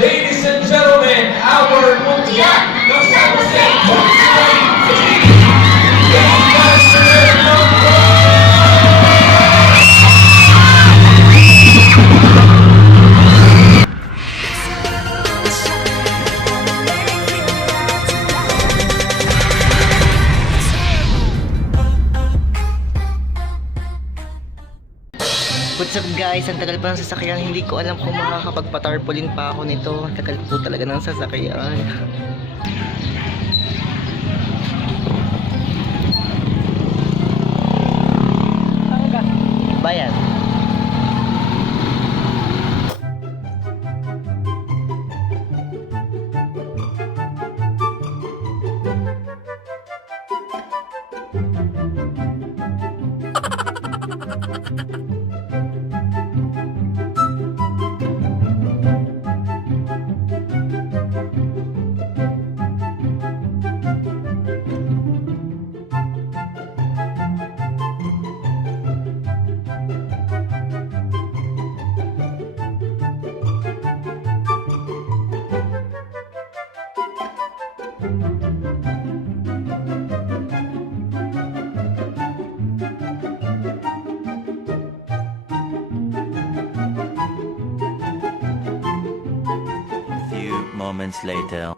Ladies and gentlemen, our Mundial National What's up guys? Ang tagal pa ng sasakyan. Hindi ko alam kung makakapagpa-tarpaulin pa ako nito. Ang tagal po talaga ng sasakyan. Bayan. Moments later.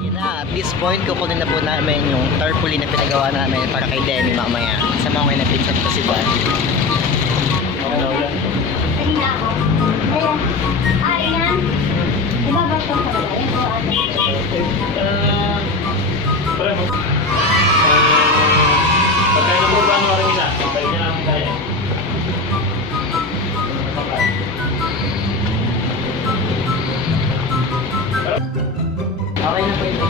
Yun na, at this point kukunin na po namin yung tarpaulin na pinagawa namin para kay Demi mamaya. Sama ko yung nagpinsan ko si Van. Pagkain mo ba ang oras isa? Pagkain niya namin kaya. Okay na po ito.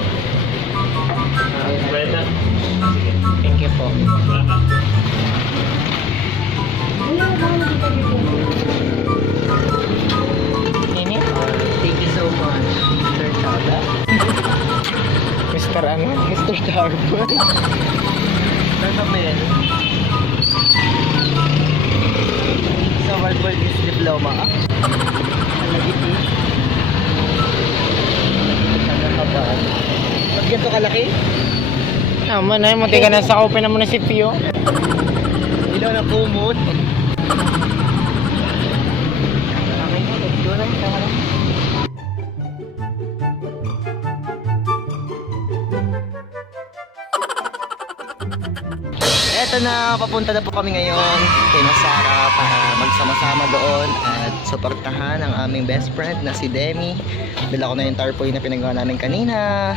Pwede na. Thank you po. Init? Thank you so much, Mr. Chada. Mr. ano? Mr. Charbon. Nasa men. So, what is diploma ka? Nalagit eh. Ba't ganito kalaki? Naman ay, munti ka na sa open na munisipyo. Ilaw na kumot. Okay, let's go na. Tama na. Eto na, papunta na po kami ngayon kay Masara para magsama-sama doon at suportahan ang aming best friend na si Demi. Dala ko na yung tarpaulin na pinagawa namin kanina.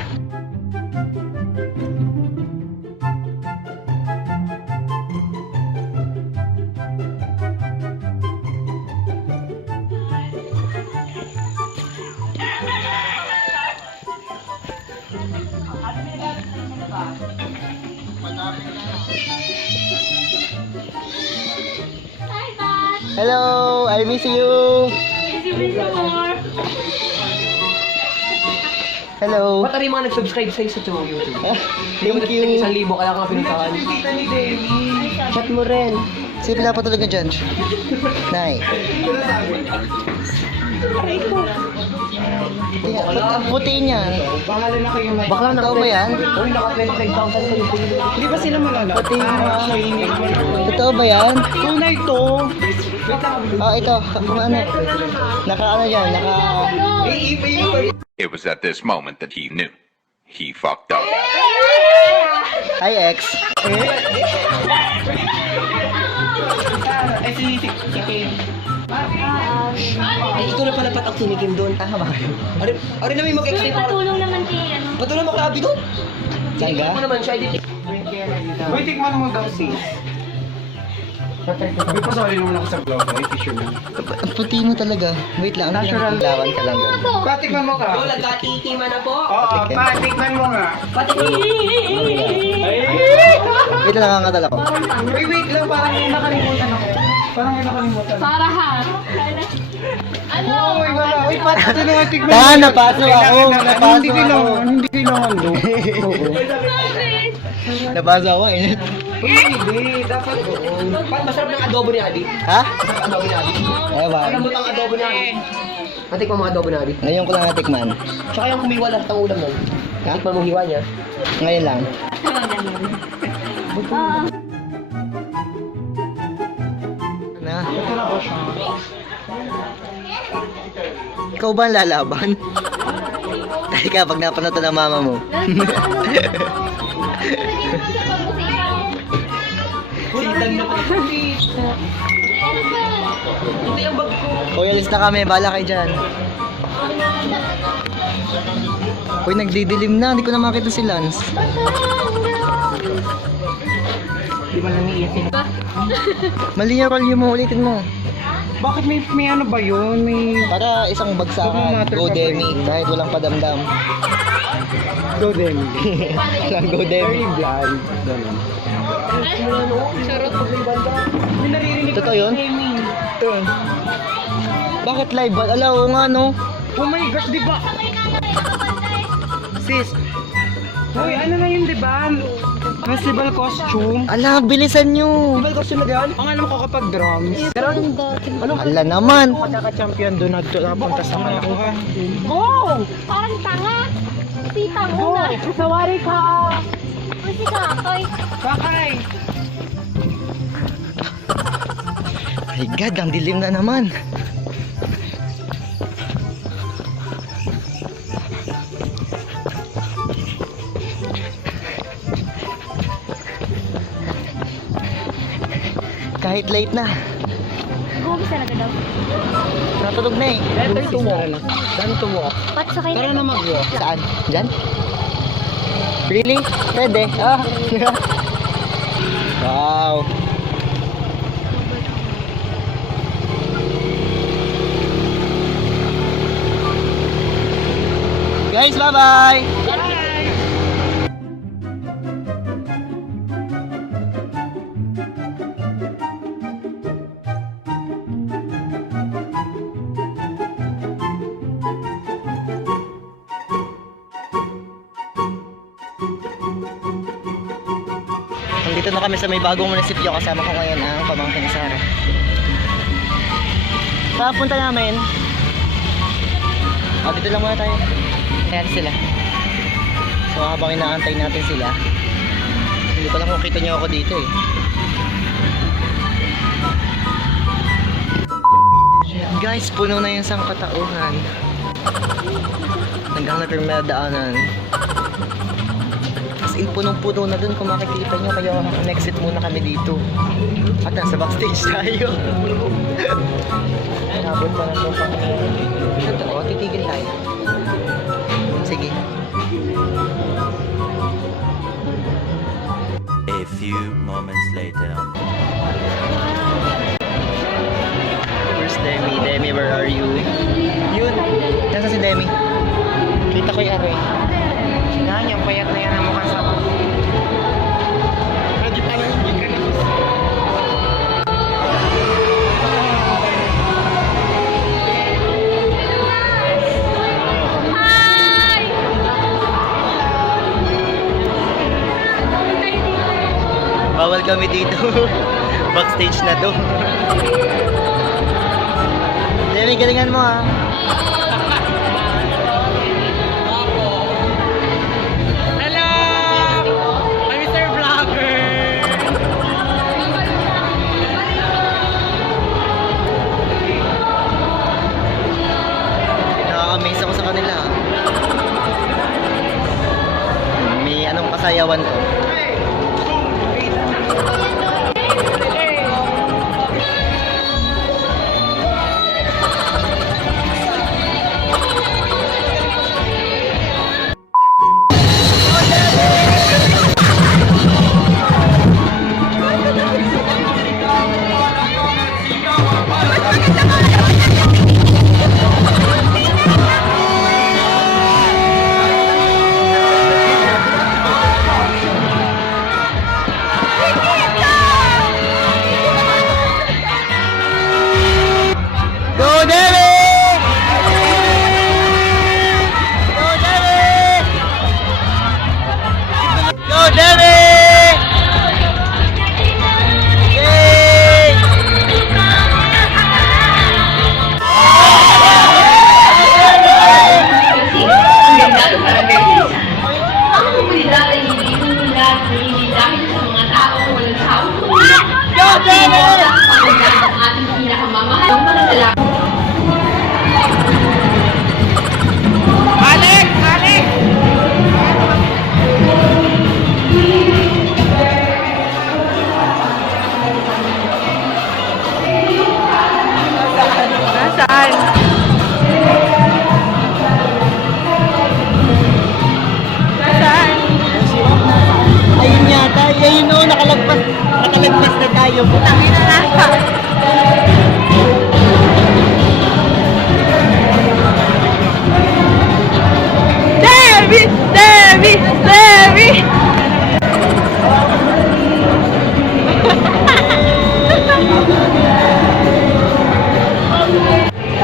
Hello, I miss you. Hello. Ba't rin mga nag-subscribe sa'yo sa YouTube? Thank you. 1,000 kaya ka pinuntahan. Chat mo rin. Sino pinapatulog na dyan? Nay. Ba't ang puti niyan? Bakla na Totoo ba yan? Uy, naka 25,000 sa YouTube. Hindi ba sila malala? Puti mo. Totoo ba yan? Tunay to. Oh, ito. Ano? Naka ano dyan? Naka... It was at this moment that he knew. He fucked up. Hi, X. Ay, ikaw na pala patak sinikim doon. Tama ba kayo? Ari na may mag-explain. Patulong naman kay ano. Patulong mo ka Abi doon. Sangga? Mo naman siya. Uy, tikman mo daw sis. Uy, pasali naman ako sa vlog mo. I-tissue mo. Ang puti mo talaga. Wait lang. Natural. Lawan ka lang doon. Patikman mo ka. Oh, nagkatikiman na po. Oo, patikman mo nga. Wait lang, nangangatal ako. Uy, wait lang. Parang may nakalimutan ako. Parang may nakalimutan. Para ha. Ano? Uy, wala. Uy, pati na nga tikman Napasok ako. Napasok Hindi ako. kailangan. Hindi kailangan doon. Oo. Bakit? Nabasa ko eh. Hindi, dapat doon. Masarap ng adobo ni Adi. Ha? Masarap ang adobo ni Adi. Ay, ba? Alam mo ang adobo ni Adi? Natikman mo ang adobo ni Adi? Ngayon ko lang natikman. Tsaka yung kumiwa lahat ng ulam nun. Natikman mo hiwa niya. Ngayon lang. Na. Ikaw ba ang lalaban? Teka, pag napanood ng mama mo. Sitan na pa. Ito yung bag ko. Hoy, alis na kami. Bala kayo dyan. Hoy, nagdidilim na. Hindi ko na makita si Lance. Di ba namiiyak sila? Mali yung roll mo. Ulitin mo. Bakit may ano ba yun? May... Para isang bagsakan. Go Demi. Kahit walang padamdam. Go din. Walang Go Demi. bland. Ganun. Sarap pag may banda. May naririnig Totoo yun? Bakit live ba? Ala, oo nga no. Oh my gosh, di ba? Sis. Uy, ano na yun, di ba? Festival costume. Ala, bilisan nyo. Festival costume na yan? Ang alam ko kapag drums. Pero ano? Ala naman. Pagkaka-champion doon napunta sa Malakuha. Go! Parang tanga. Tita mo na. Sawari ka! Kasi ka, Toy. Bakay! My God, ang dilim na naman. Kahit late na. Gumisa na daw. Natulog na eh. Better to walk. Than to walk. Pat sa kayo. Tara na mag-walk. Saan? Diyan? Really? Pwede? Ah. Wow. Guys, bye-bye! Nandito na kami sa may bagong munisipyo. Kasama ko ngayon ang pamangkin ni Sarah. Saan punta namin? Dito lang muna tayo. Ayan sila. So habang inaantay natin sila, hindi ko lang kung kita nyo ako dito eh. Guys, puno na yung sangkatauhan. Hanggang na kami daanan. As in, punong-puno na dun kung makikita nyo. Kaya nag-exit muna kami dito. At nasa backstage tayo. Nabot pa na itong kami. Ito, titigil tayo. Sige. A few moments later. Where's Demi? Demi, where are you? Yun. Nasa si Demi? Kita ko yung aray. Yan, yung payat na yan ang mukha sa ako. Pwede pa lang yung ganun. Hi! Bawal kami dito. Backstage na to. Demi, galingan mo ha. Nakaka-amaze ako sa kanila. May anong kasayawan to. Debbie! Debbie! Debbie!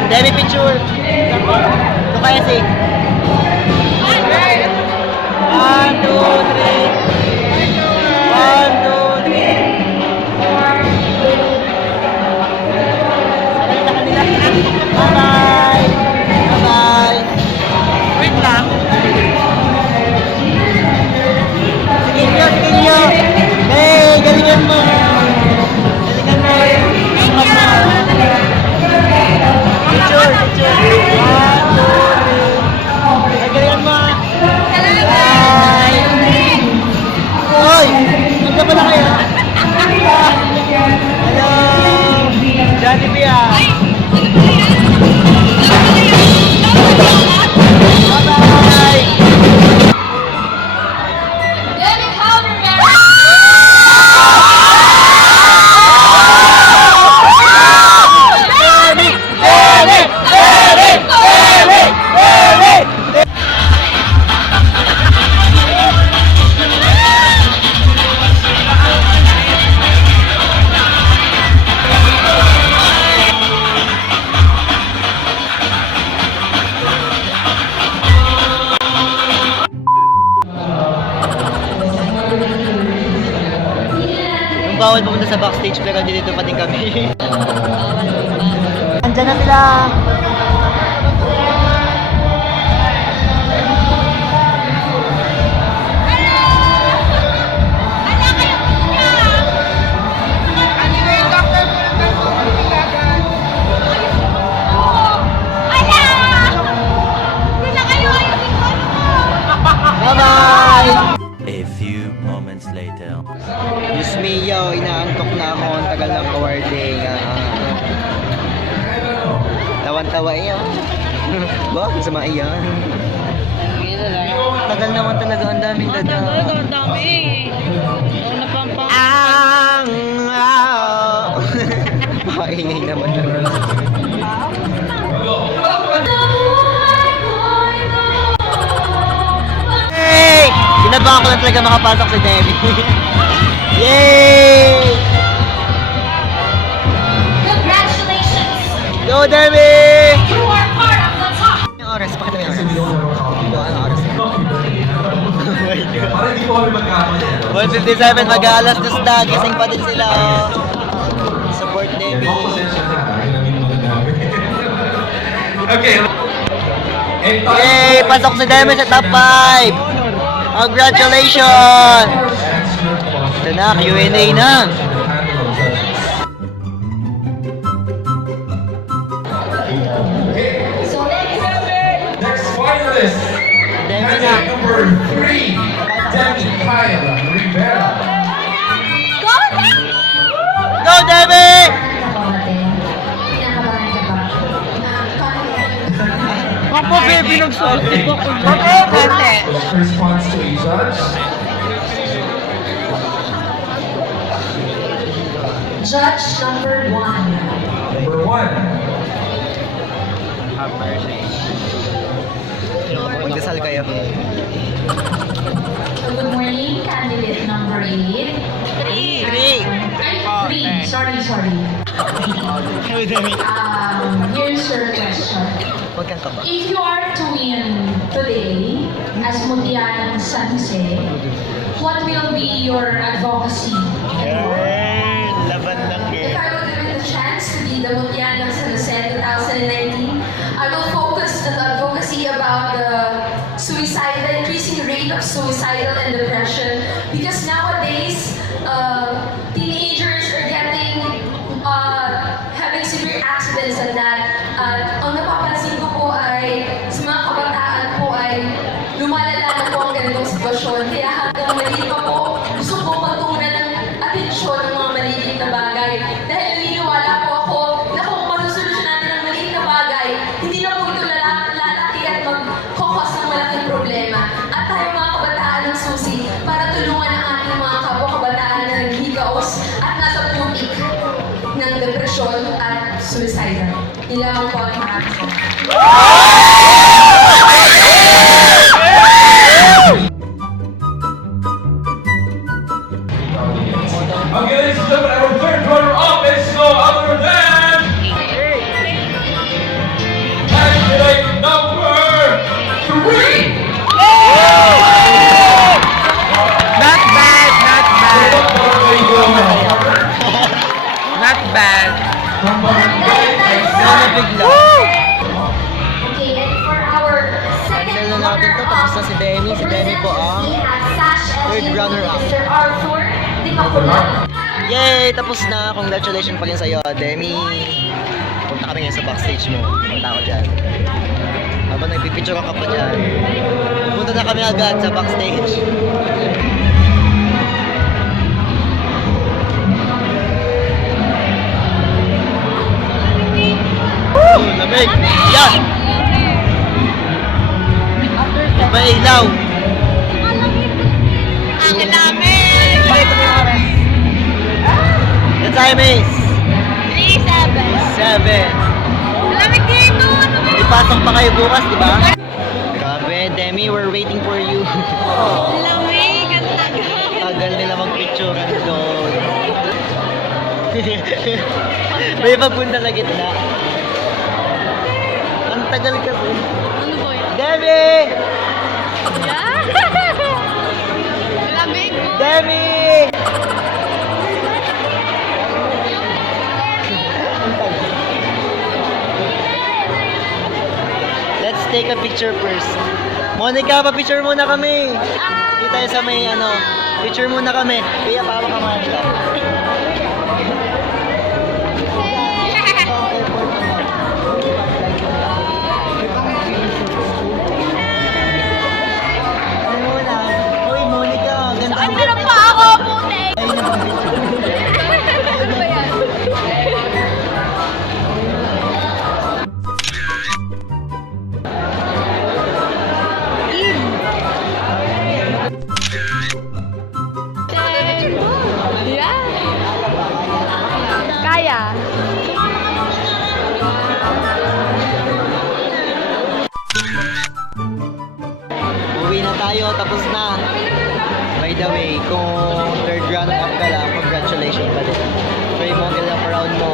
Demi picture. Ito kaya si. 1, 2, 3. 1, 2, 3. Bye-bye. Bye-bye. Wait lang. Sige nyo. Hey, galingan mo. Galingan mo. Picture. 1, 2, 3. Ay, galingan mo. Bye. Hoy, nandiyan pala kayo. Hello. Johnny B. Bye-bye. Bawal pumunta sa backstage pero dito pa din kami. Andyan na sila! Bye-bye! A few moments later. Diyos mio, inaantok na ako. Ang tagal ng awarding. Tawan-tawa iyan. Ba? Masama iyan. Tagal naman talaga. Ang daming dada. Ang dami. Ang makaingay naman. Hey! Kinabahan ko na talaga makapasok sa Demi. Yay! Congratulations! Go, Demi! You are part of the top! Anong oras? Pakita mo yung oras. Anong oras? Parang hindi po kami magkakamali. 1:57, mag-aalas dos na. Gising pa din sila. Oh. Support Demi. Okay. Yay! Pasok si Demi sa top 5! Congratulations! Ito na, Q&A na. So Next finalist. Demi na. Candidate number 3, Demi Kyle Rivera. Go, Demi! Ako, baby, nagsalti ko. Response to a judge. Judge number 1. Number 1. Magdasal kayo. Good morning, candidate number 8. 3. 3. Sorry. Here's your question. Huwag kang kaba. If you are to win today as Mutianang San Jose, what will be your advocacy? Laban lang If I were given the chance to be the Mutianang San Jose 2019, I will focus on advocacy about the increasing rate of suicidal and depression, because nowadays teenagers are having severe accidents and that. Ang napapansin ko po ay sa mga kabataan po ay lumalala na po ang ganitong sitwasyon. Kaya hanggang maliit pa po, gusto po pagtuunan ng atensyon ng mga maliit na bagay. Dahil naniniwala po ako na kung masusolusyon natin ang maliit na bagay, hindi na po ito lalaki at magkakos ng malaking problema. At tayo mga kabataan depresyon at suicide. Yun lamang po ang maraming salamat. Okay, ladies and gentlemen, our third runner-up is no other than... Candidate number 3! Not bad, not bad. Not bad. Bigla. Okay, and for our second Cancel na natin to. Tapos na si Demi. Si Demi po ang third runner-up. Mr. Arthur Di Maculan. Yay! Tapos na. Congratulations pa rin sa'yo, Demi. Punta kami ngayon sa backstage mo. Punta ako dyan. Habang nagpipicture ka pa dyan. Punta na kami agad sa backstage. Oh, lamig! Yan! Iba ilaw! Ang lamig! The time is 3-7. 7. Lamig dito! Ipasok pa kayo bukas, di ba? Grabe, Demi, we're waiting for you. Lamig! Ang tagal! Tagal nila magpicturean doon. May papunta na gitna. Ang tagal kasi. Ano ba yun? Demi! Lamig mo! Demi! Let's take a picture first. Monica, pa-picture muna kami. Dito tayo sa may ano. Picture muna kami. Kaya pa ka Monica. Ano muna? Hoy, Monica. Ganda mo. Ano pa ako, puti? Ayun na ang picture. Ano ba yan? Yeah. Kaya. Uwi na tayo, tapos na. By the way, kung third runner up ka lang, congratulations pa din. Pray mo, ganda pa round mo.